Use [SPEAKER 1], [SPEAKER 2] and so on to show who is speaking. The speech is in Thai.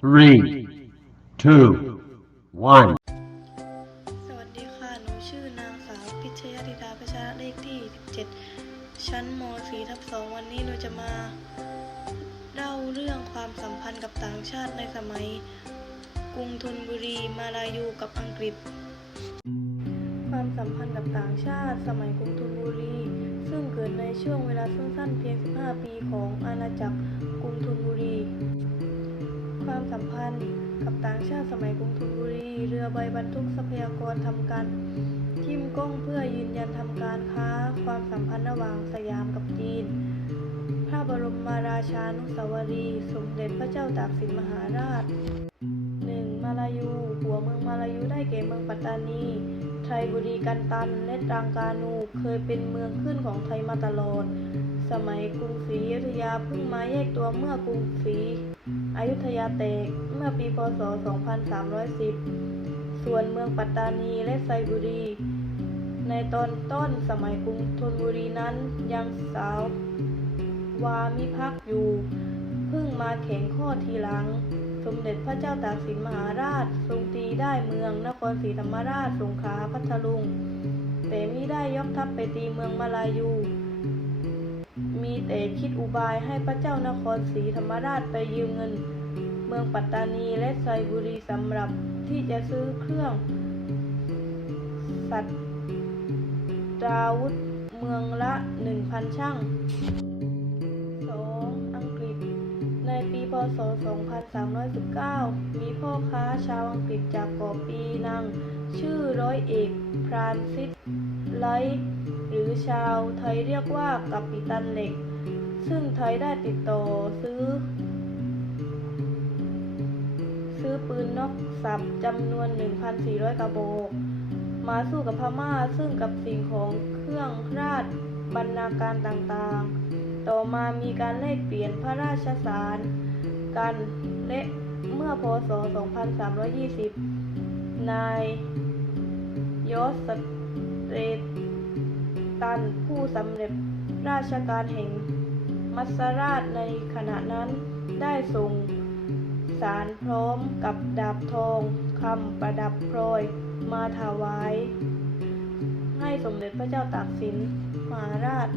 [SPEAKER 1] three, two, one.
[SPEAKER 2] สวัสดีค่ะ หนูชื่อนางสาวพิชยธิดาประชาเลขที่ 17 ชั้นม .4 ทับ2วันนี้หนูจะมาเล่าเรื่องความสัมพันธ์กับต่างชาติในสมัย กรุงธนบุรี มาลายูกับอังกฤษ ความสัมพันธ์กับต่างชาติ สมัยกรุงธนบุรี ซึ่งเกิดในช่วงเวลาสั้นๆเพียง 15 ปีของอาณาจักรกรุงธนบุรี ความสัมพันธ์กับต่างชาติสมัยกรุงธนบุรี เรือใบบรรทุกทรัพยากรทำการทิมก้งเพื่อยืนยันทำการค้า ความสัมพันธ์ระหว่างสยามกับจีน พระบรมราชานุสาวรีย์สมเด็จพระเจ้าตากสินมหาราช 1. มาลายู หัวเมืองมาลายูได้แก่เมืองปัตตานีไทยบุรีกันตัน และตรังกานูเคยเป็นเมืองขึ้นของไทยมาตลอด สมัยกรุงศรีอยุธยาเพิ่งมาแยกตัวเมื่อกรุงศรี อยุธยาแตกเมื่อปีพศ 2310 ส่วนเมืองปัตตานีและไซบุรี ในตอนต้นสมัยกรุงธนบุรีนั้นยังสาววามิภักอยู่ เพิ่งมาแข่งข้อทีหลัง สมเด็จพระเจ้าตากสินมหาราชทรงตีได้เมืองนครศรีธรรมราชสงขลาพัทลุง แต่มิได้ยกทัพไปตีเมืองมาลายู แต่คิดอุบายให้พระเจ้านครศรีธรรมราชไปยืมเงิน เมืองปัตตานีและไซบุรีสำหรับที่จะซื้อเครื่องสัตดาวุธเมืองละ 1,000 ช่าง 2. อังกฤษ ในปีพศ 2319 มีพ่อค้าชาวอังกฤษจากเกาะปีนัง ชื่อร้อยเอกพรานซิสไลท์หรือชาวไทยเรียกว่ากัปปิตันเหล็ก ซึ่งไทยได้ติดต่อซื้อ ซื้อปืนนกสับจำนวน 1,400 กระบอกมาสู้กับพม่าซึ่งกับสิ่งของเครื่องราชบรรณาการต่างๆ ต่อมามีการแลกเปลี่ยนพระราชสารกันและเมื่อพศ 2320 นายยอสสเตรตันผู้สำเร็จราชการแห่ง มัสราชในขณะนั้นได้ส่งสารพร้อมกับดาบทองคำประดับพลอยมาถวายให้สมเด็จพระเจ้าตากสินมหาราช